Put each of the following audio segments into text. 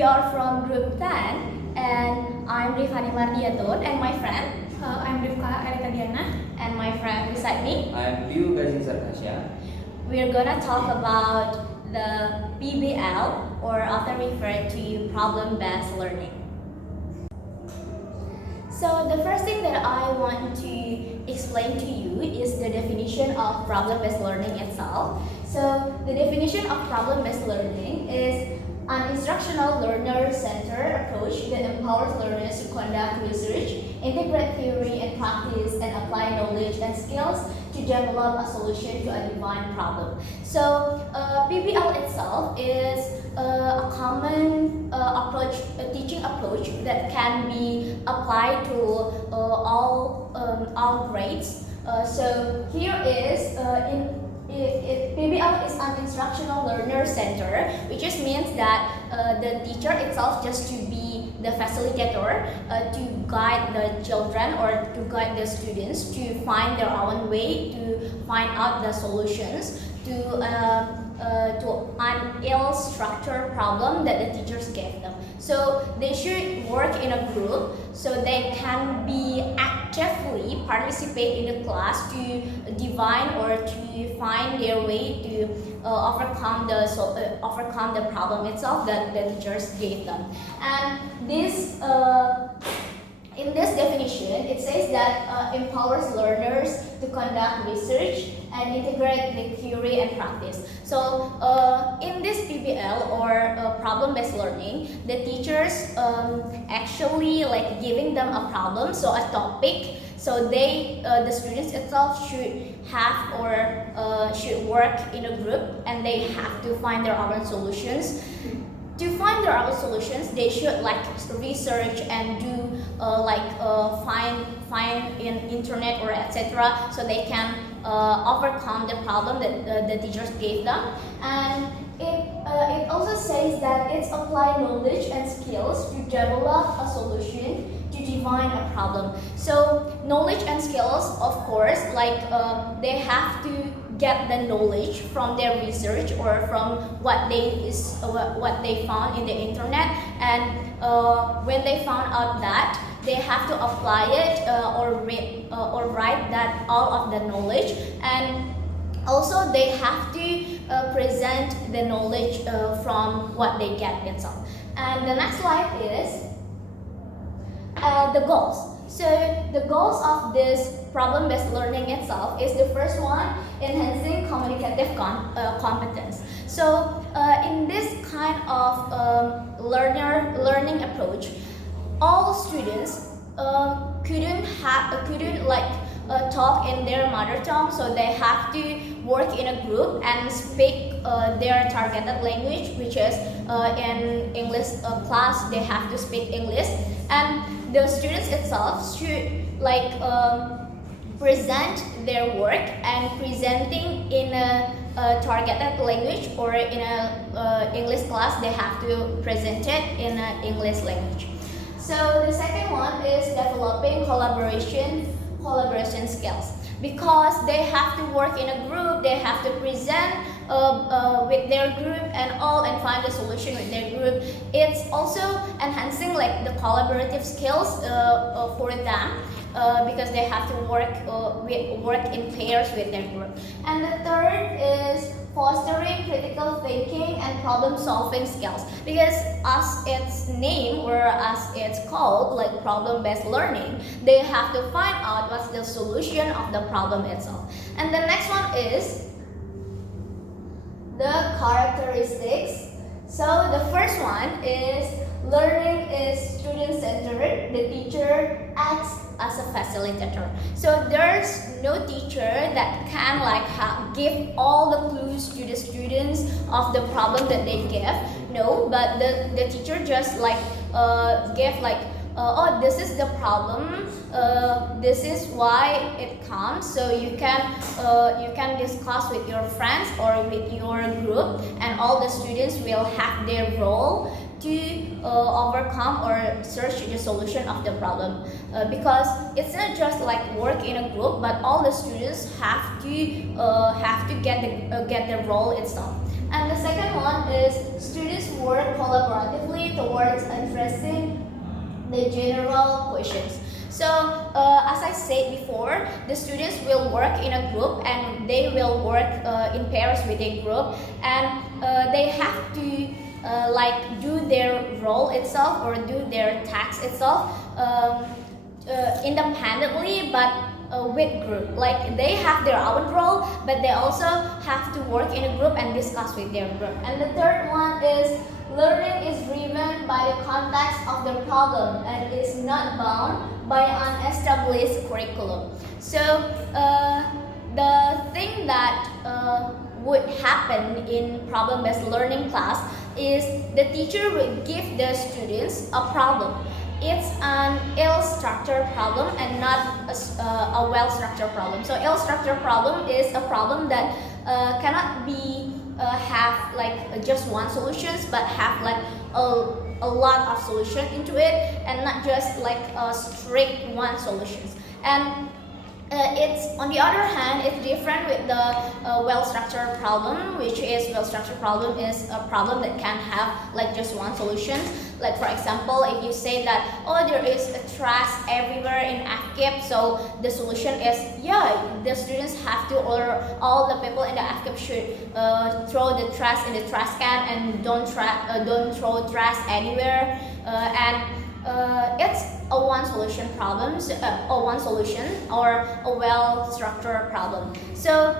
We are from Group 10, and I'm Rifani Mardiaton, and my friend, I'm Rifka Erika Diana. and my friend beside me. I'm Liu Gazin Sarkasya. We're gonna talk about the PBL, or often referred to problem-based learning. So the first thing that I want to explain to you is the definition of problem-based learning itself. So the definition of problem-based learning is an instructional learner-centered approach that empowers learners to conduct research, integrate theory and practice, and apply knowledge and skills to develop a solution to a defined problem. So PBL itself is a common approach, a teaching approach that can be applied to all grades. So here is PBL is an instructional learner center, which just means that the teacher itself just to be the facilitator to guide the children or to guide the students to find their own way to find out the solutions to an ill-structured problem that the teachers gave them. So they should work in a group so they can be actively participate in the class to divine or to find their way to overcome the problem itself that the teachers gave them. And this in this definition, it says that empowers learners to conduct research and integrate the theory and practice. So in this PBL or problem-based learning, the teachers actually like giving them a problem, so a topic. So they, the students itself should have or should work in a group, and they have to find their own solutions. To find their own solutions, they should like research and do find in internet or etc. so they can overcome the problem that the teachers gave them. And it also says that it's apply knowledge and skills to develop a solution to define a problem. So knowledge and skills, of course, like they have to get the knowledge from their research or from what they found in the internet, and when they found out that, they have to apply it or write that all of the knowledge, and also they have to present the knowledge from what they get itself. And the next slide is the goals. So the goals of this problem-based learning itself is the first one, enhancing communicative competence. So in this kind of learning approach, all students couldn't talk in their mother tongue, so they have to work in a group and speak their targeted language, which is in English class they have to speak English, and the students itself should like present their work, and presenting in a targeted language or in a English class they have to present it in an English language. So the second one is developing collaboration skills, because they have to work in a group, they have to present with their group and find a solution with their group. It's also enhancing like the collaborative skills for them because they have to work in pairs with their group. And the third is fostering critical thinking and problem-solving skills, because as its name or as it's called, like problem-based learning, they have to find out what's the solution of the problem itself. And the next one is the characteristics. So the first one is learning is student-centered. The teacher acts as a facilitator. So there's no teacher that can like give all the clues to the students of the problem that they give. No, but the teacher just like give like oh, this is the problem, this is why it comes, so you can discuss with your friends or with your group, and all the students will have their role to overcome or search the solution of the problem, because it's not just like work in a group, but all the students have to get the role itself. And the second one is students work collaboratively towards addressing the general questions. So, as I said before, the students will work in a group and they will work in pairs with a group, and they have to do their role itself or do their task itself independently, but with group. Like they have their own role, but they also have to work in a group and discuss with their group. And the third one is learning is driven by the context of the problem and is not bound by an established curriculum. So the thing that would happen in problem-based learning class is the teacher will give the students a problem. It's an ill-structured problem and not a well-structured problem. So ill-structured problem is a problem that cannot be have like just one solutions, but have like a lot of solution into it, and not just like a strict one solutions. And it's on the other hand, it's different with the well-structured problem, which is well-structured problem is a problem that can have like just one solution. Like for example, if you say that there is a trash everywhere in FKIP, so the solution is the students have to, or all the people in the FKIP should throw the trash in the trash can and don't throw trash anywhere, and it's a one solution problem, or one solution or a well-structured problem. So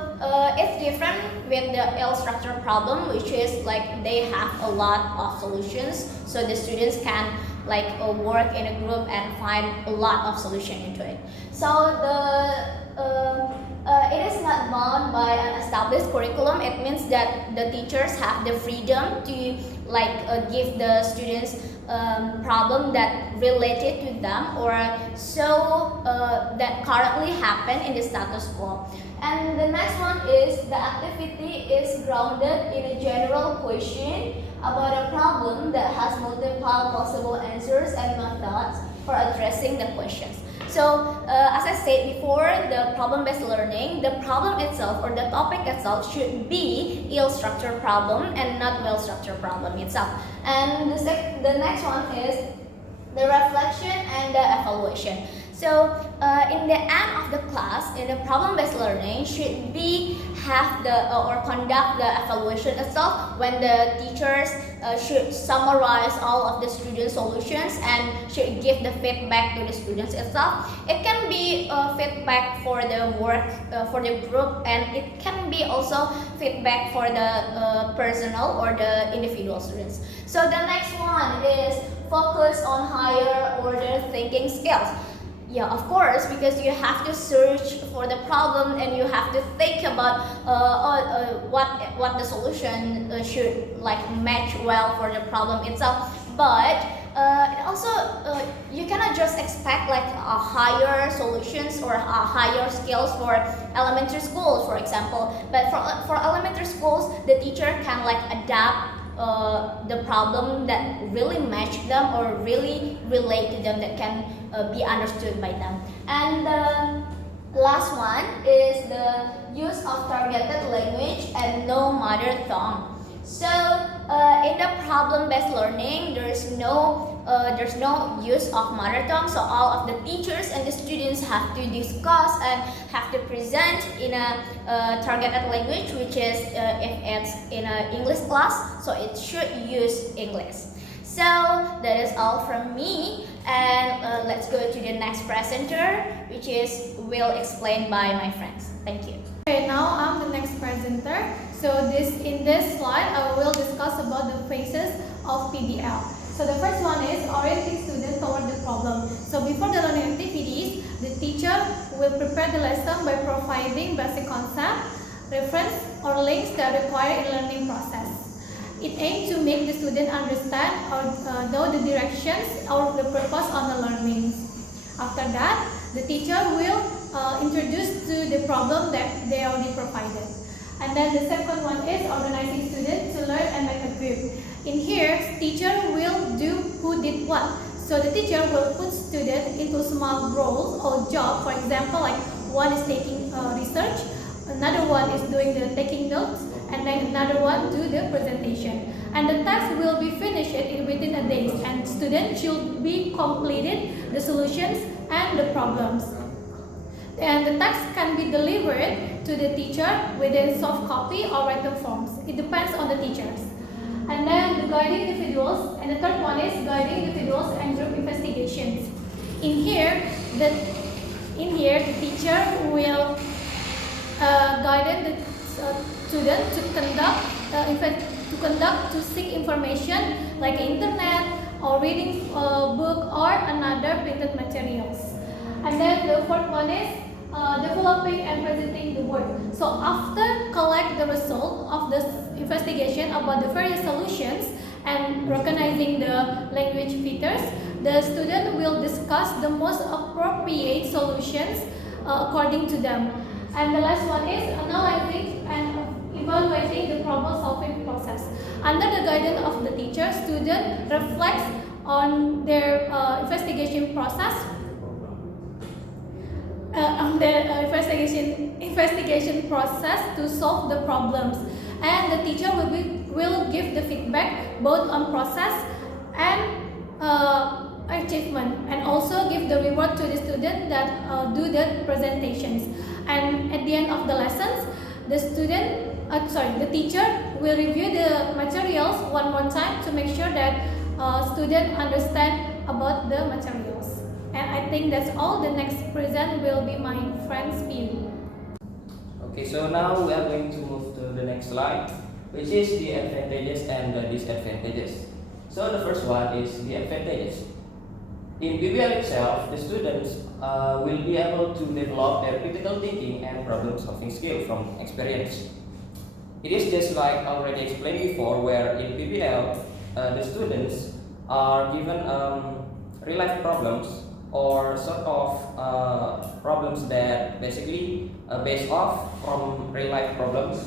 it's different with the ill-structured problem, which is like they have a lot of solutions, so the students can like work in a group and find a lot of solution into it. So it is not bound by an established curriculum. It means that the teachers have the freedom to give the students problem that related to them or so that currently happen in the status quo. And the next one is the activity is grounded in a general question about a problem that has multiple possible answers and methods for addressing the questions. So, as I said before, the problem-based learning, the problem itself or the topic itself should be ill-structured problem and not well-structured problem itself. And the next one is the reflection and the evaluation. So, in the end of the class, in the problem-based learning, should be have the or conduct the evaluation itself when the teachers should summarize all of the student solutions and should give the feedback to the students itself. It can be feedback for the work for the group, and it can be also feedback for the personal or the individual students. So the next one is focus on higher order thinking skills. Yeah, of course, because you have to search for the problem and you have to think about what the solution should match well for the problem itself. But also you cannot just expect a higher solutions or higher skills for elementary schools, for example. But for elementary schools, the teacher can adapt the problem that really match them or really relate to them, that can be understood by them. And the last one is the use of targeted language and no mother tongue. So in the problem-based learning, there's no use of mother tongue. So all of the teachers and the students have to discuss and have to present in a targeted language, which is if it's in an English class, so it should use English. So that is all from me, and let's go to the next presenter, which is will explained by my friends. Thank you. Okay, now I'm the next presenter. So in this slide, I will discuss about the phases of PBL. So the first one is orienting students toward the problem. So before the learning activities, the teacher will prepare the lesson by providing basic concept, reference, or links that are required in learning process. It aims to make the student understand or know the directions or the purpose of the learning. After that, the teacher will introduce to the problem that they already provided. And then the second one is organizing students to learn and make a group. In here, teacher will do who did what. So the teacher will put students into small roles or job. For example, one is taking research, another one is doing the taking notes, and then another one do the presentation. And the task will be finished within a day, and students should be completed the solutions and the problems. And the text can be delivered to the teacher within soft copy or written forms. It depends on the teachers. And then the guiding individuals, and the third one is guiding individuals and group investigations. In here, the teacher will guide the student to seek information like internet or reading a book or another printed materials. And then the fourth one is developing and presenting the work. So after collect the result of this investigation about the various solutions and recognizing the language features, the student will discuss the most appropriate solutions according to them. And the last one is analyzing and evaluating the problem solving process. Under the guidance of the teacher, student reflects on their investigation process on the investigation process to solve the problems, and the teacher will give the feedback both on process and achievement, and also give the reward to the student that do the presentations. And at the end of the lessons, the teacher will review the materials one more time to make sure that student understand about the materials. And I think that's all. The next present will be my friend's view. Okay, so now we are going to move to the next slide, which is the advantages and the disadvantages. So the first one is the advantages. In PBL itself, the students will be able to develop their critical thinking and problem solving skill from experience. It is just like already explained before, where in PBL, the students are given real life problems or sort of problems that basically based off from real life problems,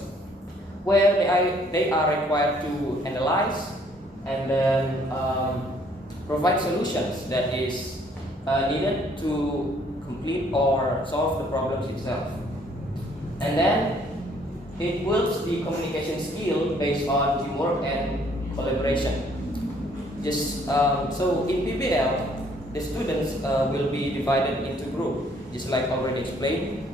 where they are required to analyze and then provide solutions that is needed to complete or solve the problems itself. And then it builds the communication skill based on teamwork and collaboration. So in PBL, the students will be divided into group, just like already explained.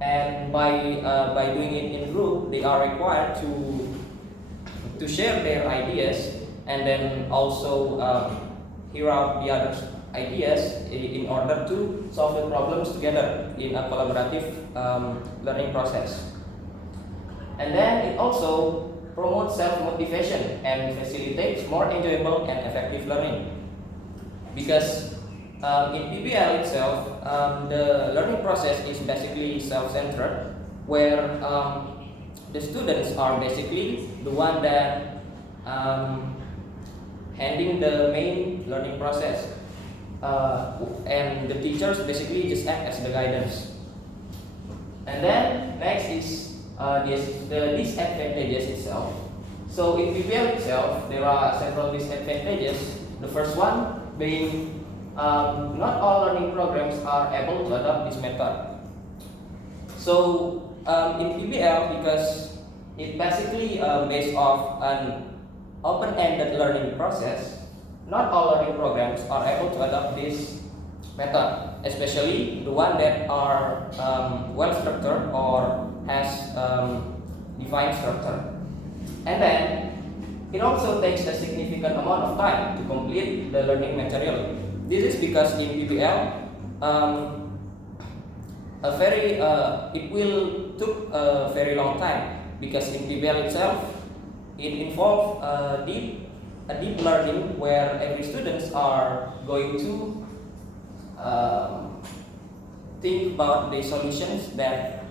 And by doing it in group, they are required to share their ideas and then also hear out the others' ideas in order to solve the problems together in a collaborative learning process. And then it also promotes self-motivation and facilitates more enjoyable and effective learning. Because in PBL itself, the learning process is basically self-centered, where the students are basically the one that handling the main learning process, and the teachers basically just act as the guidance. And then next is the disadvantages itself. So in PBL itself, there are several disadvantages. The first one being not all learning programs are able to adopt this method. So in PBL, because it basically based off an open-ended learning process, not all learning programs are able to adopt this method, especially the one that are well structured or has defined structure. And then it also takes a significant amount of time to complete the learning material. This is because in PBL, it will took a very long time, because in PBL itself, it involves a deep learning where every students are going to think about the solutions that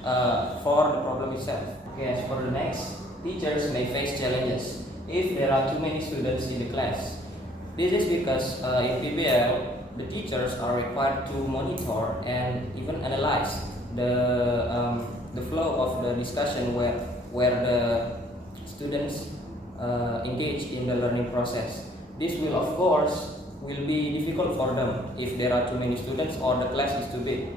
for the problem itself. Okay, as for the next, teachers may face challenges if there are too many students in the class. This is because in PBL, the teachers are required to monitor and even analyze the flow of the discussion where the students engage in the learning process. This will of course be difficult for them if there are too many students or the class is too big.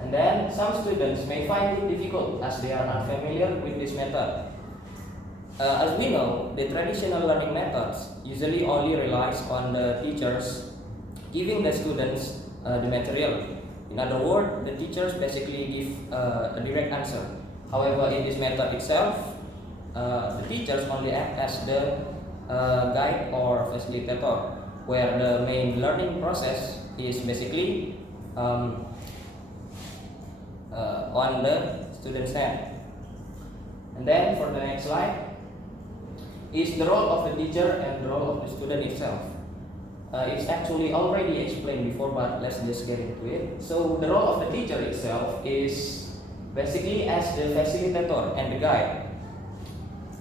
And then some students may find it difficult as they are unfamiliar with this method. As we know, the traditional learning methods usually only relies on the teachers giving the students the material. In other words, the teachers basically give a direct answer. However, in this method itself, the teachers only act as the guide or facilitator, where the main learning process is basically on the student's hand. And then for the next slide is the role of the teacher and the role of the student itself. It's actually already explained before, but let's just get into it. So the role of the teacher itself is basically as the facilitator and the guide,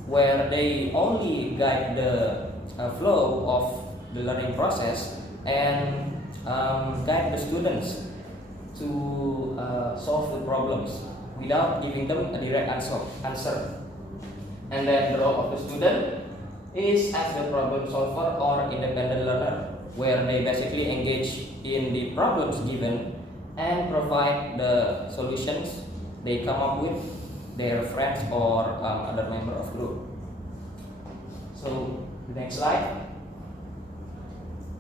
where they only guide the flow of the learning process and guide the students to solve the problems without giving them a direct answer. And then the role of the student is as the problem solver or independent learner, where they basically engage in the problems given and provide the solutions they come up with their friends or other member of group. So the next slide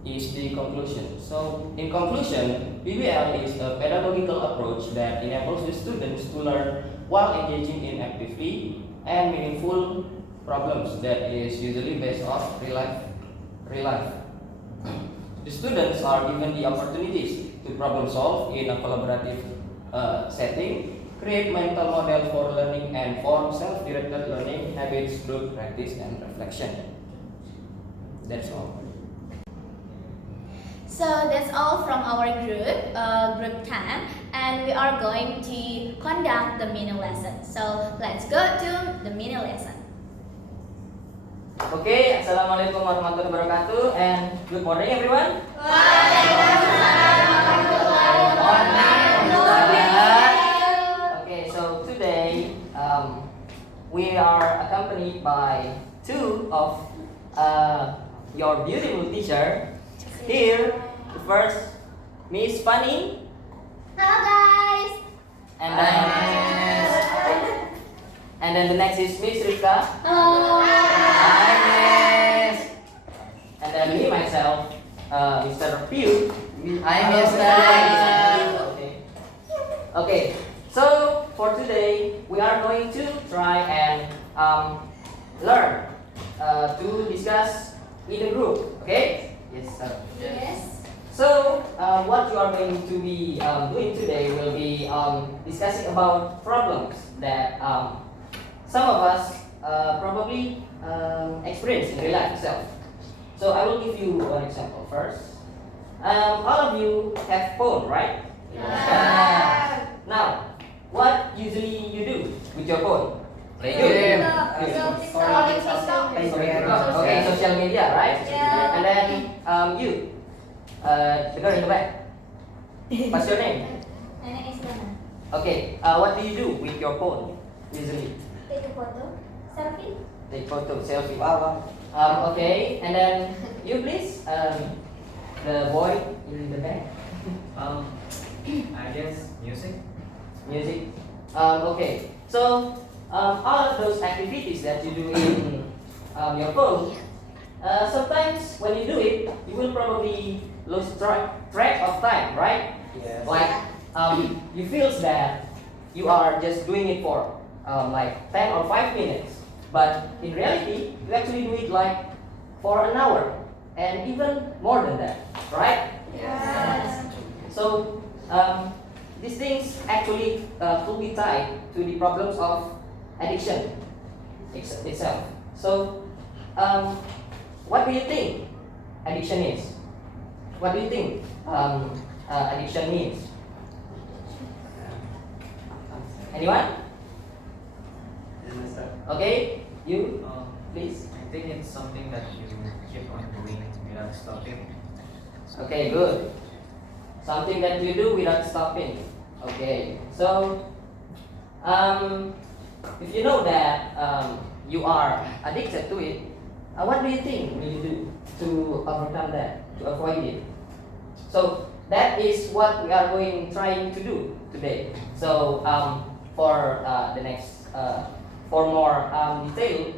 is the conclusion. So in conclusion, PBL is a pedagogical approach that enables the students to learn while engaging in actively and meaningful problems that is usually based on real life. The students are given the opportunities to problem solve in a collaborative setting, create mental model for learning, and form self-directed learning habits through practice and reflection. That's all. So that's all from our group 10, and we are going to conduct the mini lesson. So let's go to the mini lesson. Okay, Assalamualaikum warahmatullahi wabarakatuh, and good morning everyone. Okay, so today we are accompanied by two of your beautiful teacher. Here, the first, Miss Fanny, Hello guys. and then the next is Miss Rika. Hello. Hi, Miss. And then me myself, Mr. Pew. Hi, Mr. Okay. Okay. So for today, we are going to try and learn to discuss in a group. Okay? Yes, sir. Yes. So what you are going to be doing today will be discussing about problems that some of us probably experience in real life itself. So I will give you one example first. All of you have phone, right? Yeah. Now, what usually you do with your phone? Play Good. game. Okay, social media, right? Yeah. And then you, the girl in the back. What's your name? My name is Dana. Okay, what do you do with your phone usually? Take a photo. Selfie. Take photo, selfie. Wow. Okay, and then you please, the boy in the back. I guess music. Music. Okay, so all of those activities that you do in your phone, sometimes when you do it, you will probably lose track of time, right? Yes. Like you feel that you are just doing it for like 10 or 5 minutes, but in reality, you actually do it like for an hour and even more than that, right? Yes. So these things actually could be tied to the problems of addiction itself. So what do you think addiction is? What do you think addiction means? Anyone? Okay, you please. I think it's something that you keep on doing without stopping. Okay, good. Something that you do without stopping. Okay, so if you know that you are addicted to it, what do you think will you do to overcome that, to avoid it? So that is what we are trying to do today. So for the next for more detailed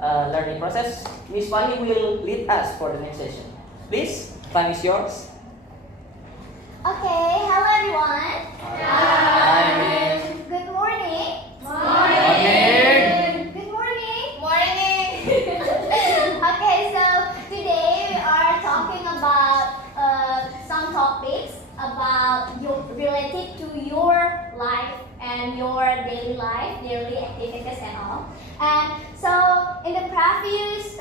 learning process, Miss Fanny will lead us for the next session. Please, Fanny is yours. Okay, hello everyone. Hi, Miss. Good morning. Morning. Good morning. Morning. Okay, so today we are talking about some topics related to your life and your daily life, daily activities and all. And so in the previous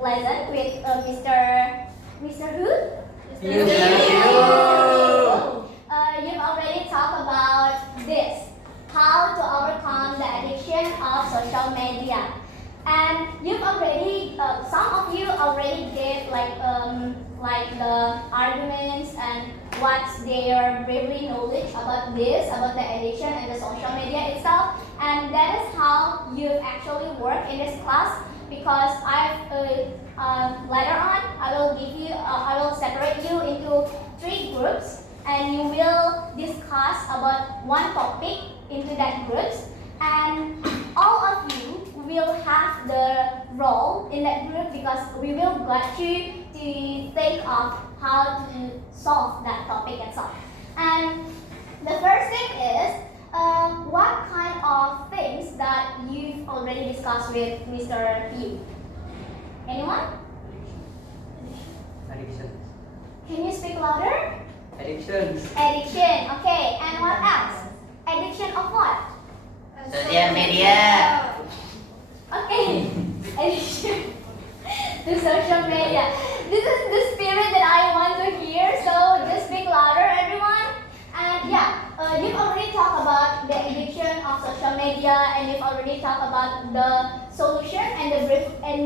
lesson with Mr. Who? You've already talked about this, how to overcome the addiction of social media. And you've already, some of you already get like the arguments and what's their briefly knowledge about this, about the addiction and the social media itself. And that is how you actually work in this class, because later on I will separate you into 3 groups, and you will discuss about one topic into that groups, and all of you will have the role in that group, because we will got you to think of how to solve that topic itself. And the first thing is what kind of things that you've already discussed with Mr. Yu? Anyone? Addiction. Can you speak louder? Addiction. Addiction, okay. And what else? Addiction of what? Social media. Okay. Addiction to social media. This is the spirit that I want to hear, so just speak louder, everyone. And yeah, you've already talked about the addiction of social media, and you've already talked about the solution and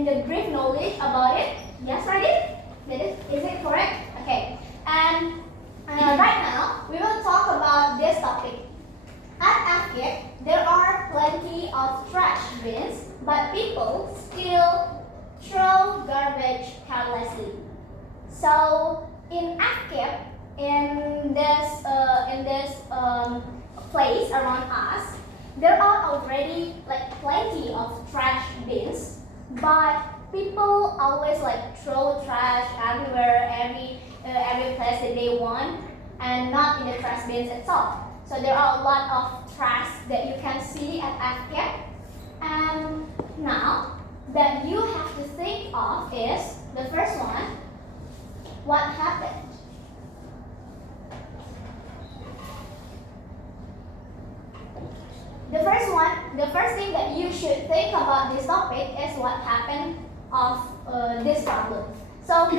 the brief knowledge about it. Yes, right? Is it correct? Okay. And right now, we will talk about this topic. At FKIP, there are plenty of trash bins, but people still throw garbage carelessly. So in FKIP, in this place around us, there are already like plenty of trash bins, but people always like throw trash everywhere, every place that they want, and not in the trash bins itself. So there are a lot of trash that you can see at FKIP. And now that you have to think of is the first one, what happened? The first thing that you should think about this topic is what happened of this problem. So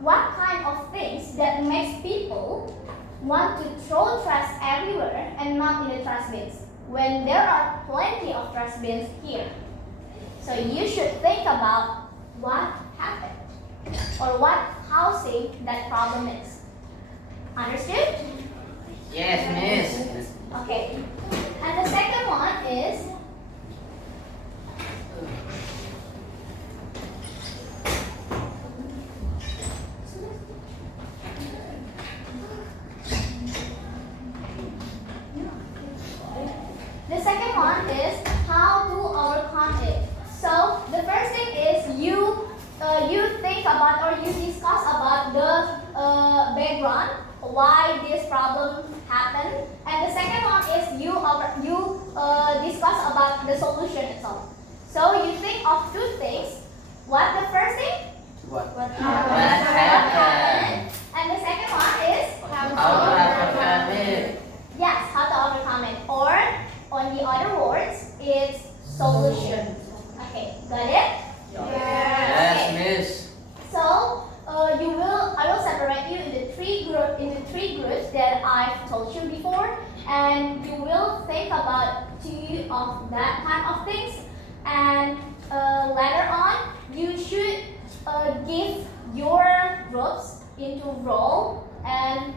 what kind of things that makes people want to throw trash everywhere and not in the trash bins when there are plenty of trash bins here? So you should think about what happened or what causing that problem is. Understood? Yes, Miss. Okay. And the second one is how to overcome it. So the first thing is you think about or you discuss about the background, why this problem happened, and the second one is you discuss about the solution itself. So you think of 2 things. What the first thing? What happened? And the second one is How to overcome it. yes, how to overcome it. Or on the other words, it's solution. Okay, got it? Yes, Miss. So I will separate you into three groups that I've told you before, and you will think about 2 of that kind of things, and later on you should give your groups into role, and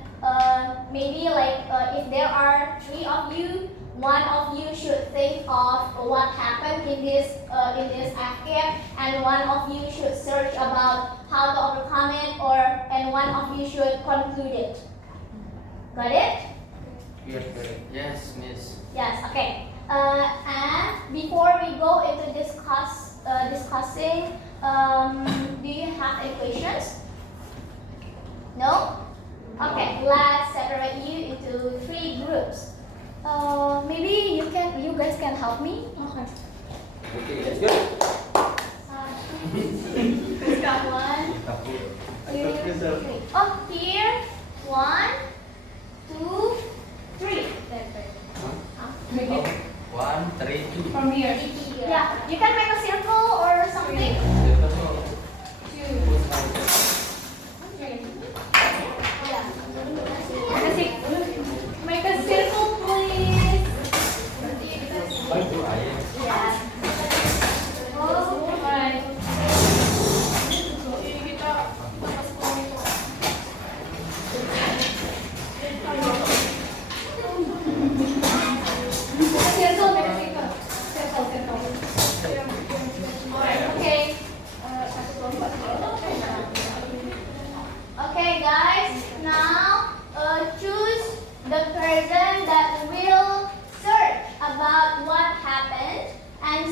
maybe like if there are 3 of you, one of you should think of what happened in this in this FCAP, and one of you should search about how to overcome it, and one of you should conclude it. Got it? Yes, correct. Yes, Miss. Yes. Okay. And before we go into discussing, do you have any questions? No? Okay, let's separate you into 3 groups. Maybe you guys can help me. Okay. Okay, let's go. Who's got 1, 2, 3. Oh, here. 1, 2, 3. Make it 1, 3, 2. from here. Yeah, you can make a circle or something. 2, 3. Make a circle, please. Yeah. Alright. Okay. Okay, guys. Now, choose the person that will search about what happened, and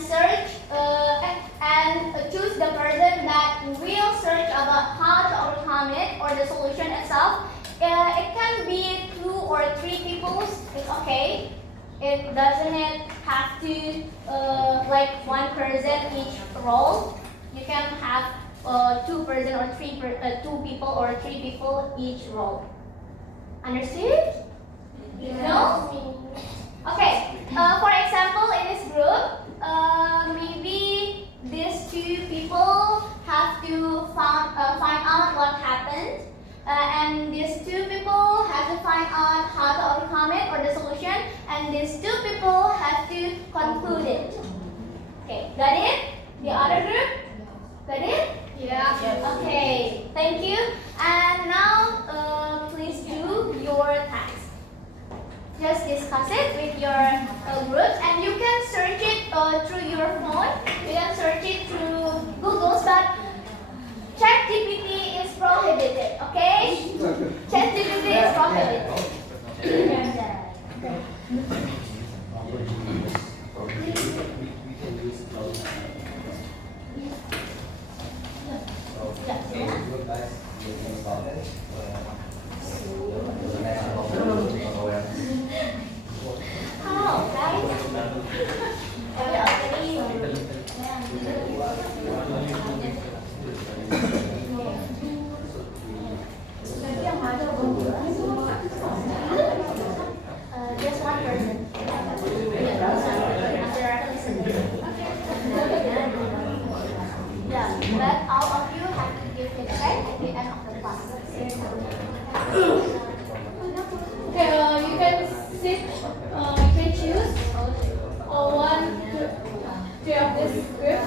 choose the person that will search about how to overcome it or the solution itself. It can be 2 or 3 people. It's okay. It doesn't have to like 1 person each role. You can have 2 person or 2 people or 3 people each role. Understood? No? Okay. For example, in this group, maybe these 2 people have to find out what happened. And these 2 people have to find out how to overcome it or the solution, and these 2 people have to conclude it. Okay, got it? The other group? Got it? Yeah. Okay, thank you. And now, please do your task. Just discuss it with your groups, and you can search it through your phone. You can search it through Google, but ChatGPT is prohibited, okay? ChatGPT is prohibited. How, guys? Just 1 person. Yeah, but all of you have to give feedback at the end of the class. Okay, you can sit, you can choose 1, 2 of this group.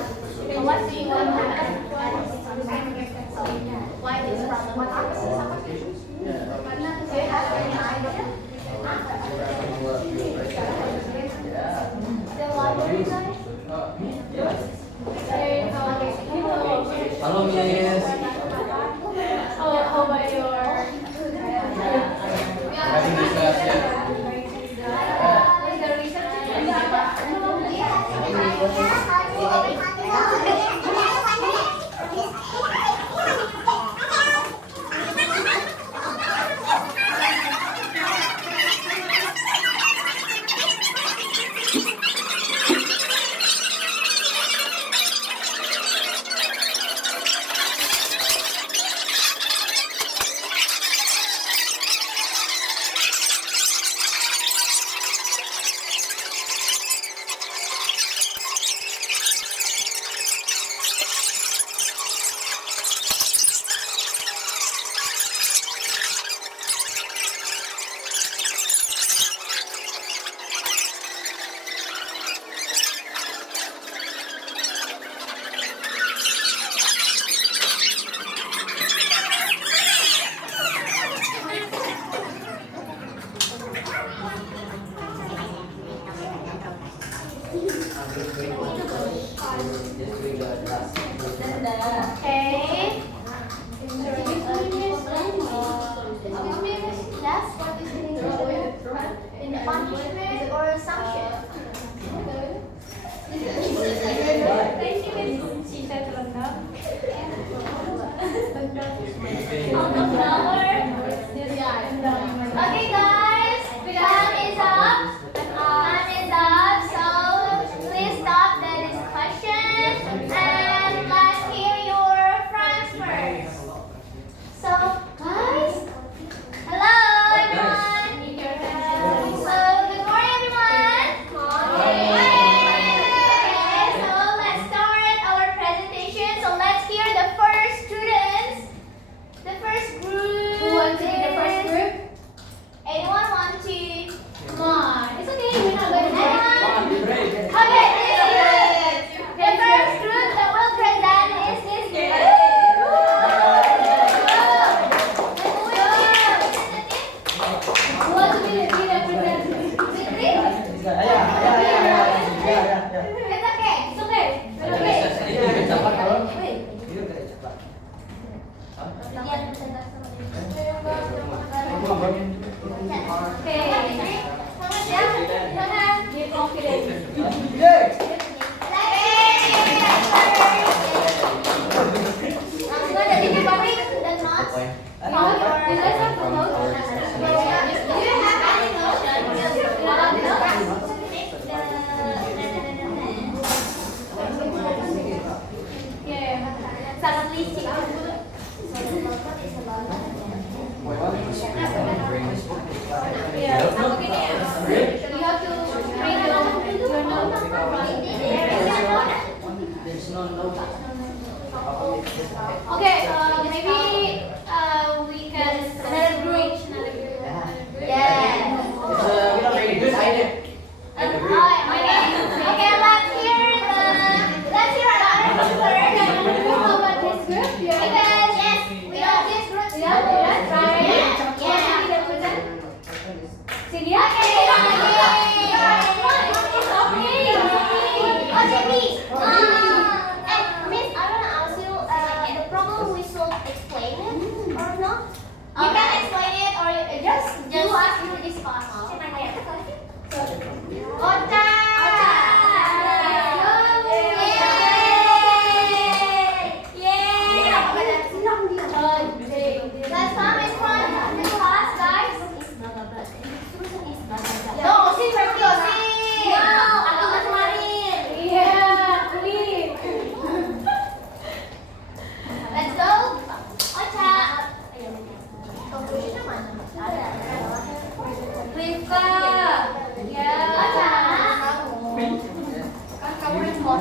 So what do you want to happen? Why this problem? Do you have any idea? Still wondering, guys? Okay, Halo, Miss. how about your... What's the reason? Okay. That's what is in the punishment or assumption. Thank you, Miss Cita Terlendam. Okay, guys, time is up. Time is up. So please stop the discussion and let's hear your friends first. So, guys, hello everyone. So, good morning everyone. Okay, so let's start our presentation. So let's hear the first students. The first group. Who wants to be the first group? Anyone want to? Come on. It's okay. We're not going to Anyone? Okay, the first group that will present is this group. Who wants to be the representative? It's okay. It's okay. It's okay. Be confident. Mouth, you guys have the mouth? Yeah. Yeah. You have to train your nose. Okay, maybe we can another group. Yeah. Okay, let's hear another group. How about this group? Yeah. Because yes, we got this group. Yeah, yeah, right. Yeah. Celia? Okay. Miss, I wanna ask you, the problem we should explain it or not? You can explain it or just do as you discuss. Ocha. Yay! Let's come in front of the class, guys. No, sing berarti sing. No, aku kan kemarin. Yeah, please. Let's go. Ocha. Conclusionnya mana? Ada. Rifka. Ya. Ocha. Kan kamu respon.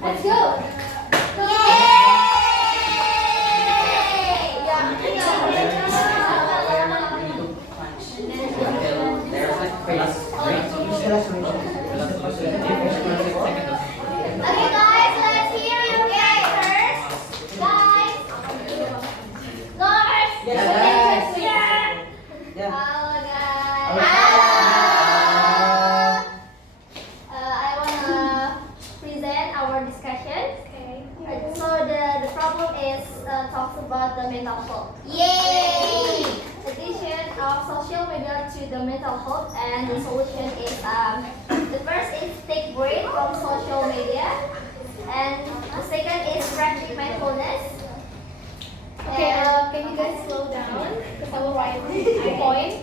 Let's go. Okay, guys, let's hear your characters. Guys, Lars. Hello, guys. I wanna present our discussion. Okay. So the problem is talks about the mental health. Yay! Addition of social media to the mental health, and the solution is the first is take break from social media, and the second is practice mindfulness. Okay, And can you guys slow down? Because I will write the point.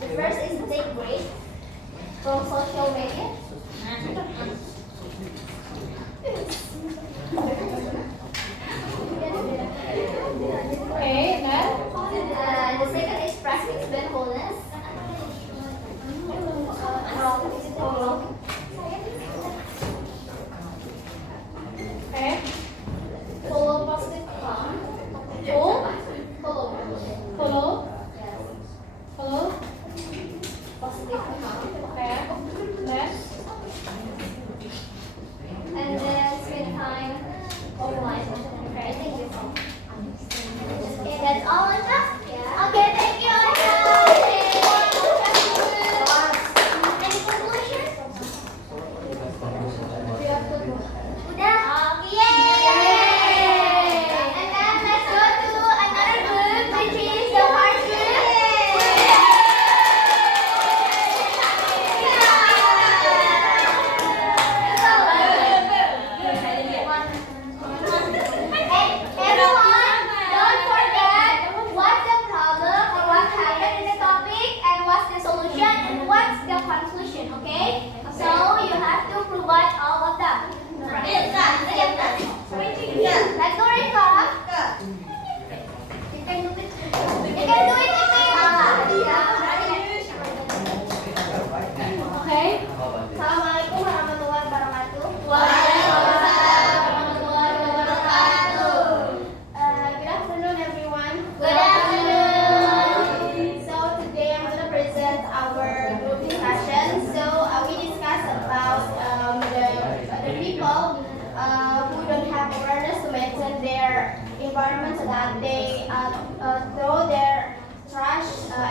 the first is take break from social media. Okay, then. The second is practice mindfulness. Okay. Follow positive calm. Follow. Yes. Follow. Positive calm. Okay. Then. And then spend time offline. Okay, thank you. Okay, that's all on that. Yeah. Okay,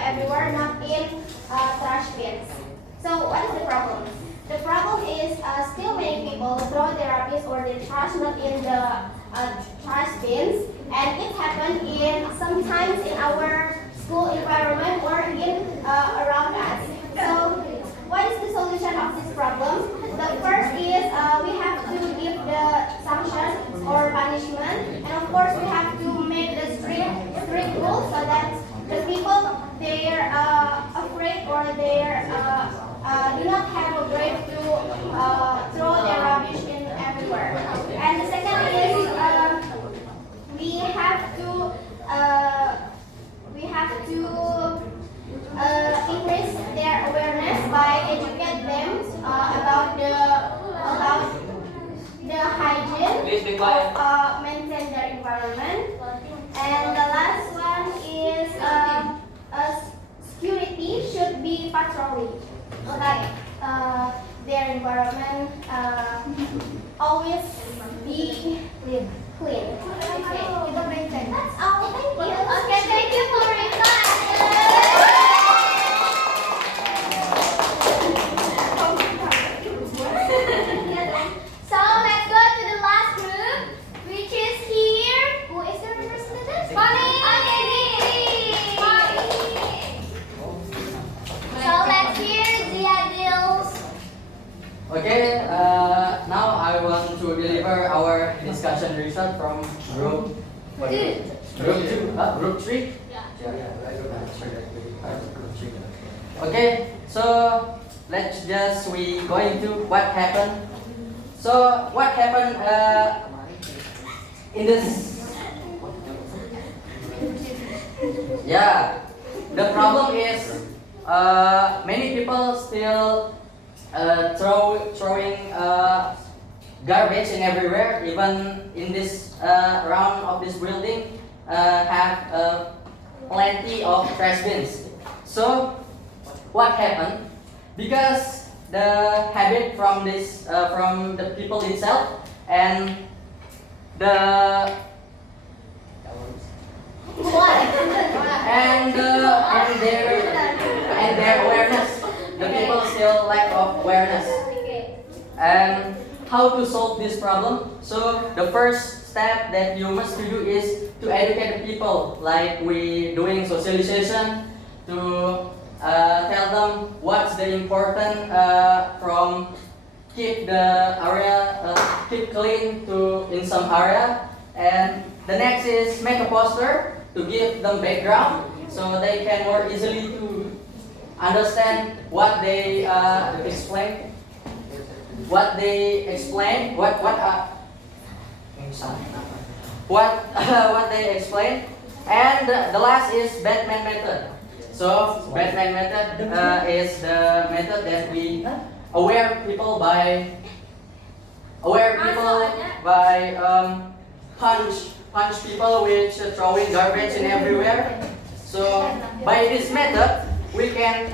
everywhere, not in trash bins. So what is the problem? The problem is still many people throw their rubbish or their trash not in the trash bins, and it happened in sometimes in our school environment or in around us. So what is the solution of this problem? The first is we have to give the sanction or punishment, and of course we have to make the strict rules so that the people they are afraid or they do not have a grave to throw their rubbish in everywhere. And the second is we have to increase their awareness by educate them about the hygiene Please be quiet. of maintain their environment. And the last one is security should be patrolling, like their environment always be clean. Okay, kita maintain. That's all. Thank you. Okay, thank you for reply. So let's go to the last group, which is here. Who is the representative? Bonnie. So let's hear Ziadil's. Okay, now I want to deliver our discussion result from group group 3. Okay, so let's just we going to what happened. So what happened in this? Yeah, the problem is many people still throwing garbage in everywhere. Even in this round of this building, have plenty of trash bins. So what happened? Because the habit from this from the people itself and the and their awareness. The people still lack of awareness. And how to solve this problem? So the first step that you must do is to educate the people, like we doing socialization to tell them what's the important from keep the area keep clean to in some area. And the next is make a poster to give them background so they can more easily to understand what they explain. What they explain, what they explain, and the last is Batman method. So Batman method is the method that we aware people by punch people which throwing garbage in everywhere. So by this method we can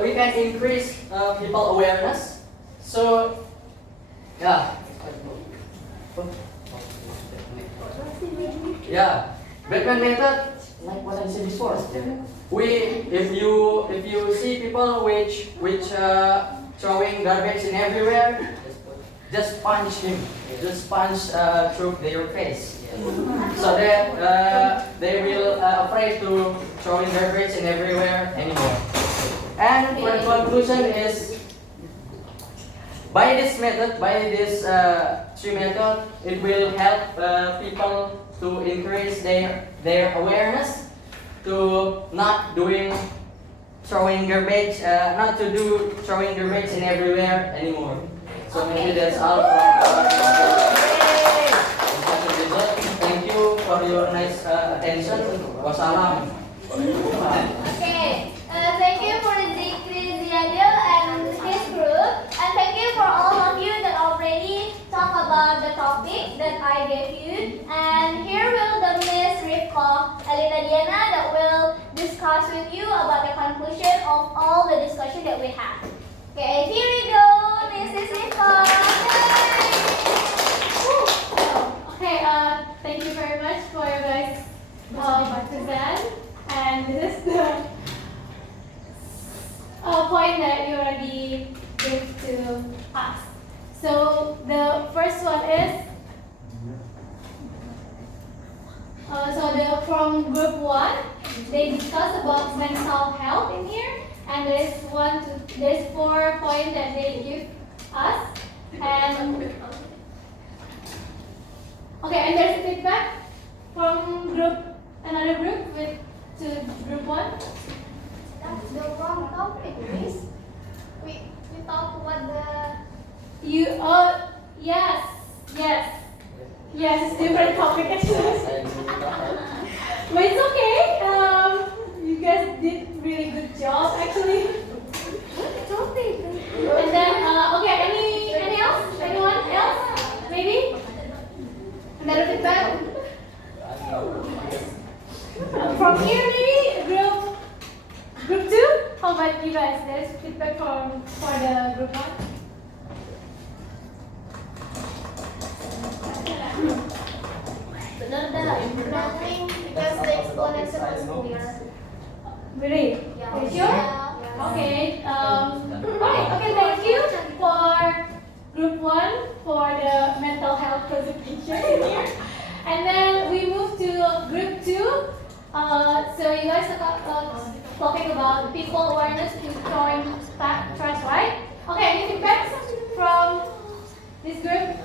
we can increase people awareness. So yeah, Batman method, like what I said before. If you see people which throwing garbage in everywhere, just punch him, just punch through their face, so that they will afraid to throwing garbage in everywhere anymore. And for the conclusion is, by this method, by this three method, it will help people to increase their awareness to not doing throwing garbage, not to do throwing garbage in everywhere anymore. So maybe that's all from Thank you for your nice attention. Wassalam. Okay, thank you for the Ziadil and his group, and thank you for all of you that already talk about the topic that I gave you. And here will the Miss Rivka Elena Diana that will discuss with you about the conclusion of all the discussion that we have. Okay, here we go, Mrs. Rivka. Okay, thank you very much for your guys present. And this is the point that you already gave to us. So the first one is from group 1, they discuss about mental health in here, and there's 4 points that they give us, and and there's feedback from another group to group 1. That's the wrong topic, Miss. We talk about the Yes, different topic actually. But it's okay. You guys did really good job actually. And then any else? Anyone else? Maybe? Another feedback? From here maybe? Group 2? How about you guys? There's feedback for the group 1? nothing because the explanation was clear. Really? Yeah. Are you sure? Yeah. Okay. Alright. Okay. Thank you for group 1 for the mental health presentation here. And then we move to group 2. So you guys are talking about people awareness to throwing trash, right? Okay. Any feedback from this group?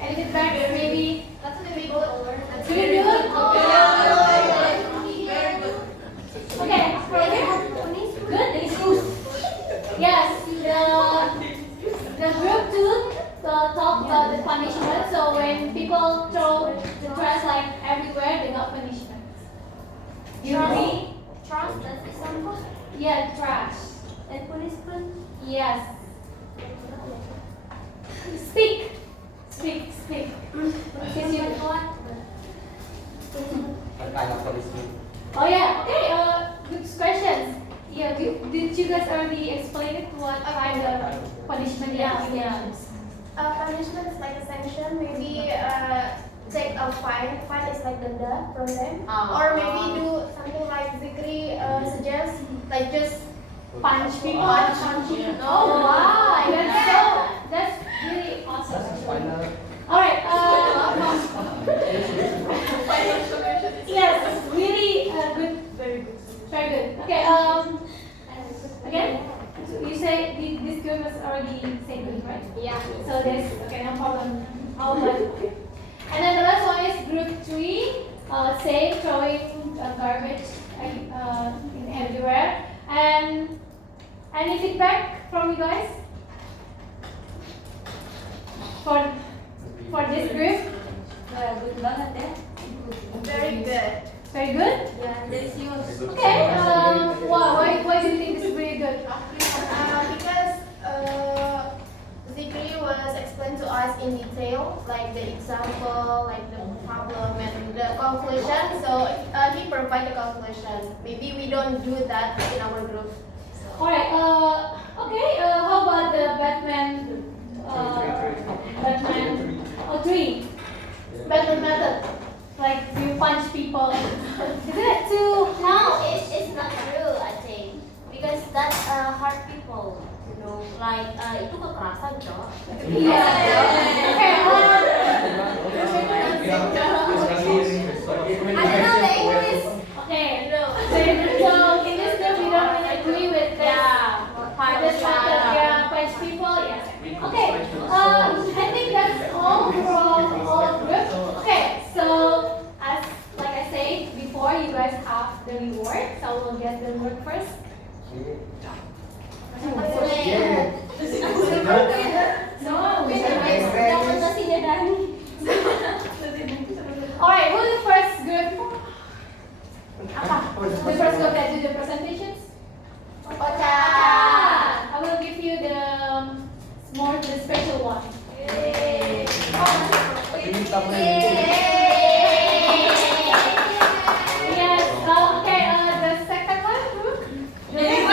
Any feedback? Maybe. That's really good. That's really good. Okay, from here. Good. Yes, the group 2 talk about the punishment. So when people throw the trash like everywhere, they got punishment. You agree? Trust, that's example. Yeah, trash. And punishment. Yes. Speak. Since you What kind of punishment? Oh yeah, okay, good questions. Yeah, did you guys already explain it what kind of punishment? Yeah. Punishment is like a sanction. Maybe take a fine. Fine is like denda from them. Or maybe do something like Zikri suggests, like just Punch people. punch people. Oh wow, that's really awesome. All right. Yes, really good. Very good. Very good. Okay. Again, you say this group was already said good, right? Yeah. So there's no problem. How about and then the last one is group 3. Say throwing garbage in everywhere. And any feedback from you guys for this group? Good banget ya. Very good. Very good. Yeah, delicious. Okay. Why do you think this is really good? Because Zikri was explained to us in detail, like the example, like the problem and the conclusion. So he provided the conclusion. Maybe we don't do that in our group. Alright. Okay. How about the Batman? Batman 3. Batman method. Like you punch people. Is it too? No, it's not true, I think. Because that's hard people, you know. Like, itu kekerasan, Cok. Yeah. Okay. I don't know the English. Okay. So in this group, we don't really agree with this. This method. Yeah, punch people. Yeah. Okay. I think that's all from all groups. Okay. So like I said before, you guys have the reward. So we'll get the reward first. No, Dapat nasinya Dani. Alright, who's the first group? The first group that do the presentations? Ocha. I will give you the special one. Yay. Yes. Okay. The second one, group. Okay.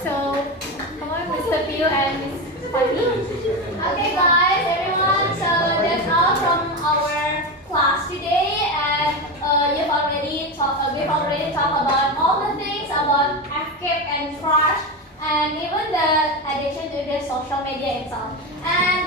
So come on, Mr. Pio and Miss Fadi. Okay guys, everyone, so that's all from our class today, and we've already talked about all the things about FKIP and trash, and even the addiction to the social media itself. And